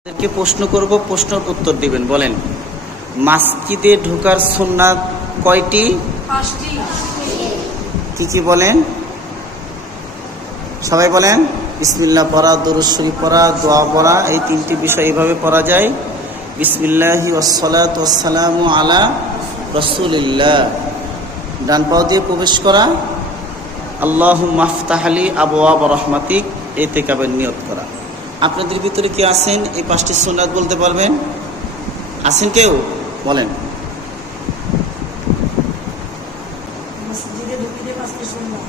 আপনাদেরকে প্রশ্ন করব, প্রশ্নের উত্তর দিবেন। বলেন, মসজিদে ঢোকার সুন্নাত কয়টি? 5টি। কি কি বলেন? সবাই বলেন। বিসমিল্লাহ পড়া, দরুদ শরীফ পড়া, দোয়া পড়া, এই তিনটি বিষয় এইভাবে পড়া যায়। বিসমিল্লাহি ওয়াসসালাতু ওয়াসসালামু আলা রাসূলিল্লাহ। ডান পাও দিয়ে প্রবেশ করা। আল্লাহুম্মা আফতাহলি আবওয়াব রাহমাতিক, ইতিকাবের নিয়ত করা। আপনাদের ভিতরে কি আছেন এই 5টি সুন্নাত বলতে পারবেন? আছেন কেউ? বলেন। মসজিদে ঢুকিতে 5টি সুন্নাত।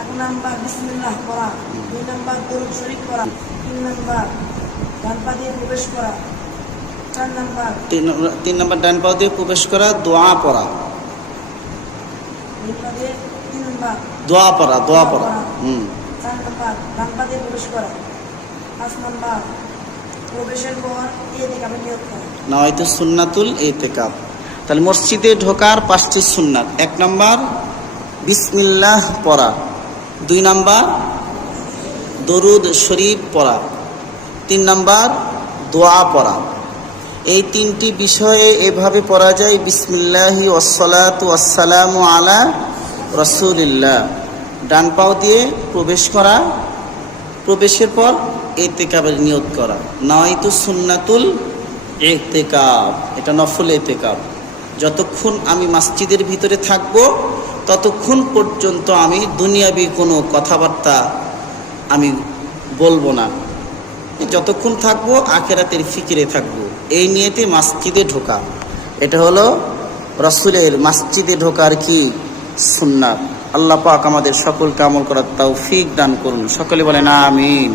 1 নাম্বার বিসমিল্লাহ পড়া, 2 নাম্বার দরুদ শরীফ পড়া, 3 নাম্বার ডান পা দিয়ে প্রবেশ করা, 4 নাম্বার 3 নাম্বার ডান পাও দিয়ে প্রবেশ করা, দোয়া পড়া। 3 নাম্বার দোয়া পড়া। 4 নাম্বার ডান পা দিয়ে প্রবেশ করা, 5 নাম্বার প্রবেশের পর ইতিকাবের নিয়ত করা। নাওয়াইতু সুন্নাতুল ইতিকাব। তাহলে মসজিদে ঢোকার 5টি সুন্নাত। 1 নাম্বার বিসমিল্লাহ পড়া, 2 নাম্বার দরুদ শরীফ পড়া, 3 নাম্বার দোয়া পড়া। এই 3টি বিষয়ে এভাবে পড়া যায়। বিসমিল্লাহি ওয়াসসালাতু ওয়াসসালামু আলা রাসূলিল্লাহ। ডান পাও দিয়ে প্রবেশ করা, প্রবেশের পর ইতিকাবের নিয়ত করা। নাওয়াইতু সুন্নাতুল ইতিকাব, এটা নফল ইতিকাব। যতক্ষণ আমি মসজিদের ভিতরে থাকব ততক্ষণ পর্যন্ত আমি দুনিয়াবি কোনো কথাবার্তা আমি বলবো না। যতক্ষণ থাকবো আখিরাতের ফিকিরে থাকবো, এই নিয়েতে মসজিদে ঢোকা। এটা হলো রাসূলের মসজিদে ঢোকার কি সুন্নাত। আল্লাহ পাক আমাদের সকলকে আমল করার তৌফিক দান করুন। সকলে বলেন আমিন।